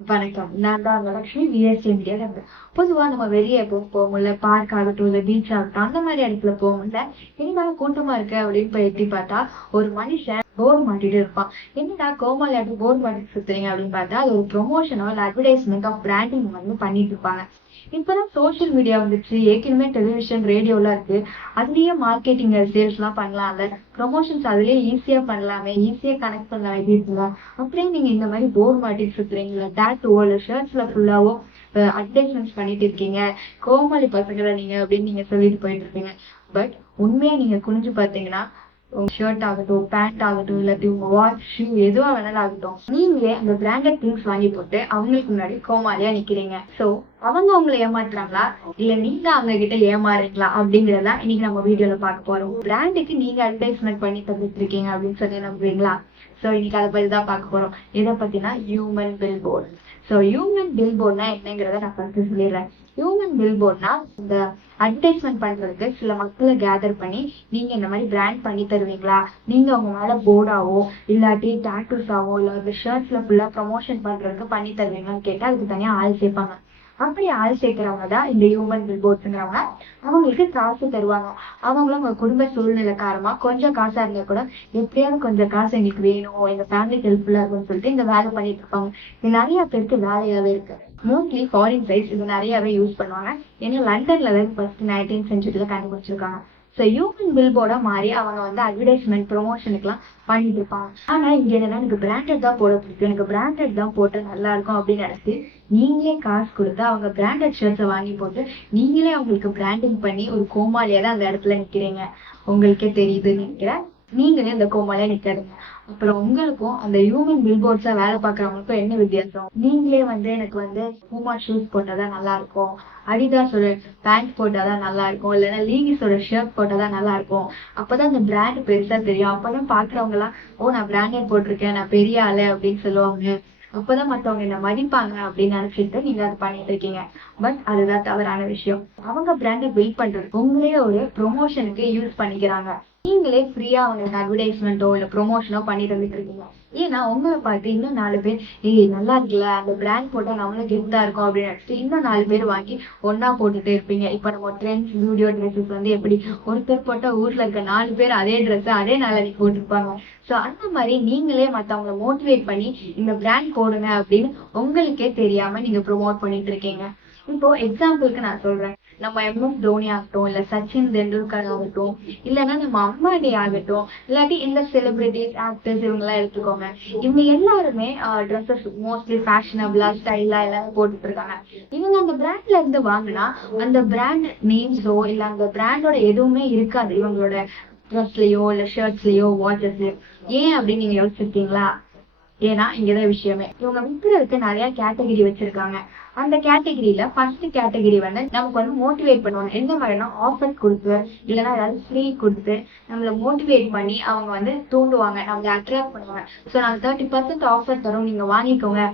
வணக்கம். நான் தான் லக்ஷ்மி விஎஸ்டி மீடியா. பொதுவா நம்ம வெளியே போகும்ல, பார்க் ஆகட்டும் இல்ல பீச் ஆகட்டும், அந்த மாதிரி இடத்துல போகும்ல, என்னடா கூட்டமா இருக்கு அப்படின்னு போய் எட்டி பார்த்தா ஒரு மனுஷன் போர்டு மாட்டிட்டு இருப்பான். என்னடா கோமாளியாட்டு போர்டு மாட்டிட்டு சுத்துறீங்க அப்படின்னு பார்த்தா அது ஒரு ப்ரொமோஷனோ இல்ல அட்வர்டைஸ்மெண்ட் ஆஃப் பிராண்டிங் வந்து பண்ணிட்டு இருப்பாங்க. இப்பதான் சோசியல் மீடியா வந்துச்சு, ஏற்கனவே டெலிவிஷன் ரேடியோலாம் இருக்கு. அதுலயே மார்க்கெட்டிங் சேல்ஸ் எல்லாம் பண்ணலாம்ல, ப்ரொமோஷன்ஸ் அதுலயே ஈஸியா பண்ணலாமே, ஈஸியா கனெக்ட் பண்ணலாம் வீட்டுல. அப்படியே நீங்க இந்த மாதிரி போர்டு மாட்டிட்டு சுத்துறீங்களா, டேட்டூவோ இல்ல ஷர்ட்ஸ்ல ஃபுல்லாவோ அட்வர்டைஸ்மெண்ட்ஸ் பண்ணிட்டு இருக்கீங்க, கோமாளி பசங்களை நீங்க அப்படின்னு நீங்க சொல்லிட்டு போயிட்டு இருப்பீங்க. பட் உண்மையா நீங்க குனிஞ்சு பாத்தீங்கன்னா உங்க ஷர்ட் ஆகட்டும், பேண்ட் ஆகட்டும், இல்லாட்டி உங்க வாட்ச், ஷூ எதுவா வேணாலும் ஆகட்டும், நீங்களே அந்த பிராண்டட் திங்ஸ் வாங்கி போட்டு அவங்களுக்கு முன்னாடி கோமாளியா நிக்கிறீங்க. சோ அவங்க உங்களை ஏமாத்துறாங்களா இல்ல நீங்க அவங்க கிட்ட ஏமாறீங்களா அப்படிங்கறத இன்னைக்கு நம்ம வீடியோல பார்க்க போறோம். பிராண்டுக்கு நீங்க அட்வர்டைஸ்மெண்ட் பண்ணி தந்துட்டு இருக்கீங்க அப்படின்னு சொல்லி நம்புறீங்களா? சோ இன்னைக்கு அதை பத்தி தான் பார்க்க போறோம். எதை பத்தினா human billboard. So human பில் போர்ட்னா என்னங்கிறத நான் ஃபர்ஸ்ட் சொல்லிடுறேன். ஹியூமன் பில் போர்ட்னா இந்த அட்வர்டைஸ்மெண்ட் பண்றதுக்கு சில மக்களை கேதர் பண்ணி நீங்க இந்த மாதிரி பிராண்ட் பண்ணி தருவீங்களா, நீங்க அவங்க மேல போர்டாவோ இல்லாட்டி டாட்டூஸாவோ இல்ல ஷர்ட்ஸ்ல ஃபுல்லா ப்ரமோஷன் பண்றதுக்கு பண்ணி தருவீங்களான்னு கேட்டா அதுக்கு தனியா ஆள் சேர்ப்பாங்க. அப்படி ஆள் சேர்க்கிறவங்க தான் இந்த ஹியூமன் பில் போர்ட்ஸ்ங்கிறவங்க. அவங்களுக்கு காசு தருவாங்க. அவங்களும் உங்க குடும்ப சூழ்நிலை காரணமா கொஞ்சம் காசா இருந்தா கூட எப்படியாவது கொஞ்சம் காசு எங்களுக்கு வேணும், எங்க ஃபேமிலிக்கு ஹெல்ப்ஃபுல்லா இருக்கும்னு சொல்லிட்டு இந்த வேலை பண்ணிட்டு இருப்பாங்க. இது நிறைய பேருக்கு வேலையாவே இருக்கு. மோஸ்ட்லி ஃபாரின் சைட்ஸ் இது நிறையவே யூஸ் பண்ணுவாங்க. ஏன்னா லண்டன்ல தான் ஃபர்ஸ்ட் 19th centuryல கண்டுபிடிச்சிருக்காங்க. ஸோ ஹியூமன் பில் போர்டா மாறி அவங்க வந்து அட்வர்டைஸ்மெண்ட் ப்ரொமோஷனுக்கு எல்லாம் பண்ணிட்டு இருப்பாங்க. ஆனா இங்க என்னன்னா எனக்கு பிராண்டட் தான் போட பிடிக்கும், எனக்கு பிராண்டட் தான் போட்டு நல்லா இருக்கும் அப்படின்னு நினைச்சு நீங்களே காசு கொடுத்து அவங்க பிராண்டட் ஷர்ட்ஸை வாங்கி போட்டு நீங்களே அவங்களுக்கு பிராண்டிங் பண்ணி ஒரு கோமாளியா தான் அந்த இடத்துல நிக்கிறீங்க. உங்களுக்கே தெரியுதுன்னு நினைக்கிறேன். நீங்களே அந்த கோமாளியா நிக்காதீங்க. அப்புறம் உங்களுக்கும் அந்த ஹியூமன் பில் போர்ட்ஸ்ல வேலை பார்க்கறவங்களுக்கும் என்ன வித்தியாசம்? நீங்களே வந்து எனக்கு வந்து பூமா ஷூஸ் போட்டாதான் நல்லா இருக்கும், அடிதாஸோட பேண்ட் போட்டாதான் நல்லா இருக்கும், இல்லைன்னா லீவிஸோட ஷர்ட் போட்டாதான் நல்லா இருக்கும், அப்பதான் அந்த பிராண்ட் பெருசா தெரியும், அப்பதான் பாக்குறவங்க எல்லாம் ஓ நான் பிராண்டட் போட்டிருக்கேன், நான் பெரிய ஆளு அப்படின்னு சொல்லுவாங்க, அப்பதான் மத்தவங்க என்ன மதிப்பாங்க அப்படின்னு நினைச்சிட்டு நீங்க அதை பண்ணிட்டு இருக்கீங்க. பட் அதுதான் தவறான விஷயம். அவங்க பிராண்டை பில்ட் பண்றது உங்களே ஒரு ப்ரொமோஷனுக்கு யூஸ் பண்ணிக்கிறாங்க. நீங்களே ஃப்ரீயா அவங்களுக்கு அட்வர்டைஸ்மெண்ட்டோ இல்ல ப்ரொமோஷனோ பண்ணி தந்துட்டு இருக்கீங்க. ஏன்னா உங்களை பார்த்து இன்னும் 4 பேர் ஏய் நல்லா இருக்குல்ல, அந்த பிராண்ட் போட்டா நம்மளும் கெத்தா இருக்கும் அப்படின்னு நினைச்சிட்டு இன்னும் 4 பேர் வாங்கி ஒன்னா போட்டுட்டே இருப்பீங்க. இப்ப நம்ம ட்ரெண்ட்ஸ் வீடியோ ட்ரெஸ்ஸஸ் வந்து எப்படி ஒருத்தர் போட்டா ஊர்ல இருக்க 4 பேர் அதே ட்ரெஸ் அதே நாளைக்கு போட்டிருப்பாங்க. சோ அந்த மாதிரி நீங்களே மத்தவங்களை மோட்டிவேட் பண்ணி இந்த பிராண்ட் போடுங்க அப்படின்னு உங்களுக்கே தெரியாம நீங்க ப்ரொமோட் பண்ணிட்டு இருக்கீங்க. இப்போ எக்ஸாம்பிளுக்கு நான் சொல்றேன். நம்ம எம்எஸ் தோனி ஆகட்டும், இல்ல சச்சின் தெண்டுல்கர் ஆகட்டும், இல்லைன்னா நம்ம அம்பானி ஆகட்டும், இல்லாட்டி இந்த செலிபிரிட்டிஸ் ஆக்டர்ஸ் இவங்க எல்லாம் எடுத்துக்கோங்க. இவங்க எல்லாருமே ட்ரெஸ்ஸஸ் மோஸ்ட்லி ஃபேஷனபிளா ஸ்டைலா எல்லாரும் போட்டுட்டு இருக்காங்க. இவங்க அந்த பிராண்ட்ல இருந்து வாங்கினா அந்த பிராண்ட் நேம்ஸோ இல்ல அந்த பிராண்டோட எதுவுமே இருக்காது இவங்களோட ட்ரெஸ்லயோ இல்ல ஷர்ட்ஸ்லயோ வாட்சஸ்லயோ. ஏன் அப்படின்னு நீங்க யோசிச்சிருக்கீங்களா? ஏன்னா இங்கதான் விஷயமே. இவங்க விற்கிறதுக்கு நிறைய கேட்டகரி வச்சிருக்காங்க. அந்த கேட்டகரியில ஃபர்ஸ்ட் கேட்டகரி வந்து நமக்கு வந்து மோட்டிவேட் பண்ணுவாங்க. எந்த மாதிரினா ஆஃபர் கொடுத்து இல்லைன்னா ஏதாவது ஃப்ரீ கொடுத்து நம்மள மோட்டிவேட் பண்ணி அவங்க வந்து தூண்டுவாங்க, நம்மள அட்ராக்ட் பண்ணுவாங்க. ஸோ நாங்க 30% ஆஃபர் தரோம், நீங்க வாங்கிக்கோங்க.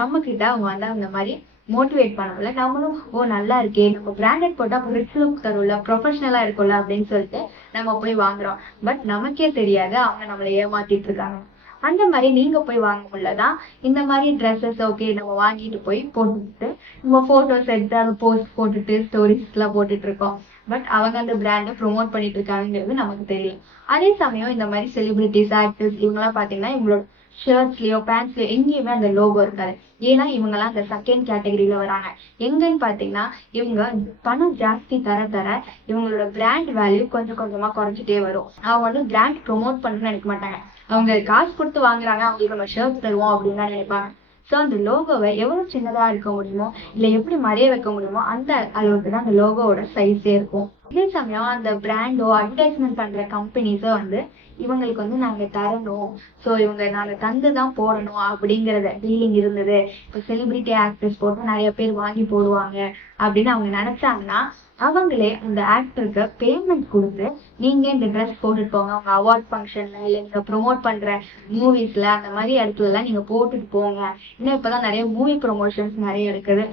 நம்ம கிட்ட அவங்க வந்து அந்த மாதிரி மோட்டிவேட் பண்ணல. நம்மளும் ஓ நல்லா இருக்கே, நம்ம பிராண்டட் போட்டா ரிச் லுக் தரும்ல, ப்ரொஃபஷனலா இருக்கும்ல அப்படின்னு சொல்லிட்டு நம்ம போய் வாங்குறோம். பட் நமக்கே தெரியாது அவங்க நம்மளை ஏமாத்திட்டு இருக்காங்க. அந்த மாதிரி நீங்க போய் வாங்க முடியலதான் இந்த மாதிரி ட்ரெஸ்ஸஸ் ஓகே நம்ம வாங்கிட்டு போய் போட்டுட்டு நம்ம போட்டோஸ் எடுத்து அதை போஸ்ட் போட்டுட்டு ஸ்டோரிஸ் எல்லாம் போட்டுட்டு இருக்கோம். பட் அவங்க அந்த பிராண்டை ப்ரொமோட் பண்ணிட்டு இருக்காங்கிறது நமக்கு தெரியும். அதே சமயம் இந்த மாதிரி செலிபிரிட்டிஸ் ஆக்டர்ஸ் இவங்கெல்லாம் பாத்தீங்கன்னா இவங்களோட ஷர்ட்ஸ்லயோ பேண்ட்ஸ்லயோ எங்கேயுமே அந்த லோகோ இருக்காது. ஏன்னா இவங்க எல்லாம் அந்த செகண்ட் கேட்டகரியில வராங்க. எங்கன்னு பாத்தீங்கன்னா இவங்க பணம் ஜாஸ்தி தர தர இவங்களோட பிராண்ட் வேல்யூ கொஞ்சம் கொஞ்சமா குறைஞ்சிட்டே வரும். அவங்க வந்து பிராண்ட் ப்ரொமோட் பண்ணணும்னு நினைக்க மாட்டாங்க. அவங்க காசு கொடுத்து வாங்குறாங்க, அவங்களுக்கு நம்ம ஷர்ட் தருவோம் அப்படின்னு தான் நினைப்பாங்க. ஸோ அந்த லோகோவை எவ்வளவு சின்னதா இருக்க முடியுமோ இல்ல எப்படி மறைய வைக்க முடியுமோ அந்த அளவுக்கு தான் அந்த லோகோவோட சைஸே இருக்கும். இதே சமயம் அந்த பிராண்டோ அட்வர்டைஸ்மெண்ட் பண்ற கம்பெனிஸோ வந்து இவங்களுக்கு வந்து நாங்க தரணும், ஸோ இவங்க நாங்க தந்துதான் போடணும் அப்படிங்கறத ஃபீலிங் இருந்தது. இப்போ செலிபிரிட்டி ஆக்டர்ஸ் போட்டு நிறைய பேர் வாங்கி போடுவாங்க அப்படின்னு அவங்க நினைச்சாங்கன்னா அவங்களே அந்த ஆக்டருக்கு பேமெண்ட் கொடுத்து நீங்க இந்த ட்ரெஸ் போட்டுட்டு போங்க, உங்க அவார்ட் ஃபங்க்ஷன்ல இல்ல நீங்க ப்ரொமோட் பண்ற மூவிஸ்ல அந்த மாதிரி இடத்துல எல்லாம் நீங்க போட்டுட்டு போங்க. இன்னும் இப்பதான் நிறைய மூவி ப்ரொமோஷன்ஸ் நிறைய இருக்குது.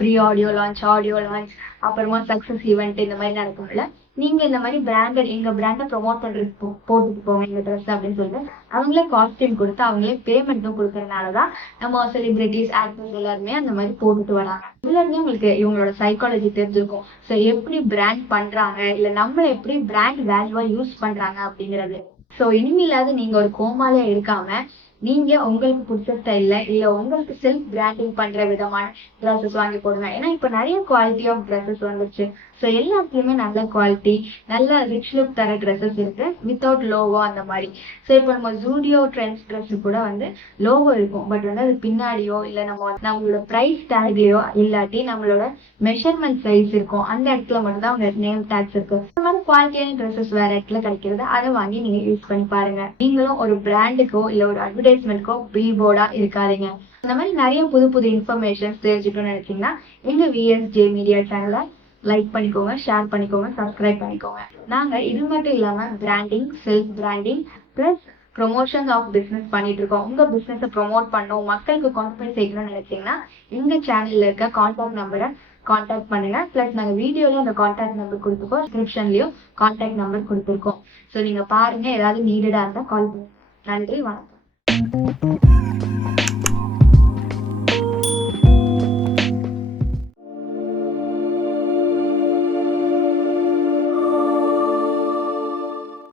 Pre audio launch, audio launch, அப்புறமா சக்சஸ் ஈவெண்ட் இந்த மாதிரி நடக்கும்ல. நீங்க இந்த மாதிரி பிராண்டட் எங்க பிராண்டை ப்ரொமோட் பண்றதுக்கு போட்டுட்டு போங்க எங்க ட்ரெஸ் அப்படின்னு சொல்லிட்டு அவங்களே காஸ்டியூம் கொடுத்து அவங்களே பேமெண்ட்டும் கொடுக்கறதுனாலதான் நம்ம செலிபிரிட்டிஸ் ஆக்டர்ஸ் எல்லாருமே அந்த மாதிரி போட்டுட்டு வராங்க. இதுல இருந்து உங்களுக்கு இவங்களோட சைக்காலஜி தெரிஞ்சிருக்கும். ஸோ எப்படி பிராண்ட் பண்றாங்க இல்ல நம்மள எப்படி பிராண்ட் வேல்யூவா யூஸ் பண்றாங்க அப்படிங்கிறது. ஸோ இனிமேலாவது நீங்க ஒரு கோமாளியா இருக்காம நீங்க உங்களுக்கு பிடிச்ச ஸ்டைல்ல இல்ல உங்களுக்கு செல்ஃப் பிராண்டிங் பண்ற விதமான ட்ரெஸ்ஸஸ் வாங்கி போடுங்க. ஏன்னா இப்ப நிறைய குவாலிட்டி ஆஃப் ட்ரெஸ்ஸஸ் வந்துருச்சு. ஸோ எல்லாத்துலயுமே நல்ல குவாலிட்டி நல்ல ரிச் லுக் தர ட்ரெஸ்ஸஸ் இருக்கு வித்தவுட் லோகோ அந்த மாதிரி. ஸோ இப்போ நம்ம ஜூடியோ ட்ரெண்ட்ஸ் ட்ரெஸ் கூட வந்து லோகோ இருக்கும். பட் வந்து அது பின்னாடியோ இல்ல நம்மளோட ப்ரைஸ் டேக்லயோ இல்லாட்டி நம்மளோட மெஷர்மெண்ட் சைஸ் இருக்கும் அந்த இடத்துல மட்டும்தான் அவங்க நேம் டேக்ஸ் இருக்கு. இந்த மாதிரி குவாலிட்டியான ட்ரெஸ்ஸஸ் வேற இடத்துல கிடைக்கிறது அதை வாங்கி நீங்க யூஸ் பண்ணி பாருங்க. நீங்களும் ஒரு பிராண்டுக்கோ இல்ல ஒரு அட்வர்டைஸ்மெண்ட்க்கோ பில் போர்டா இருக்காதீங்க. இந்த மாதிரி நிறைய புது புது இன்ஃபர்மேஷன்ஸ் தெரிஞ்சுக்கணும்னு நினைச்சீங்கன்னா எங்க விஎஸ்ஜே மீடியா சேனலை லைக் பண்ணிக்கோங்க, ஷேர் பண்ணிக்கோங்க, சப்ஸ்கிரைப் பண்ணிக்கோங்க. நாங்க இது மட்டும் இல்லாம branding, self branding plus promotion of business பண்ணிட்டு இருக்கோம். உங்க பிசினஸ் ப்ரொமோட் பண்ணணும், மக்களுக்கு கான்ஃபிடன்ஸ் சேர்க்கணும்னு நினைச்சீங்கன்னா எங்க சேனல்ல இருக்க கான்டாக்ட் நம்பரை கான்டாக்ட் பண்ணுங்க. பிளஸ் நாங்க வீடியோல அந்த கான்டாக்ட் நம்பர் கொடுத்துருக்கோம், டிஸ்கிரிப்ஷன்லயும் கான்டாக்ட் நம்பர் கொடுத்துருக்கோம். ஸோ நீங்க பாருங்க, ஏதாவது நீடடா இருந்தா கால் பண்ணுங்க. நன்றி, வணக்கம்.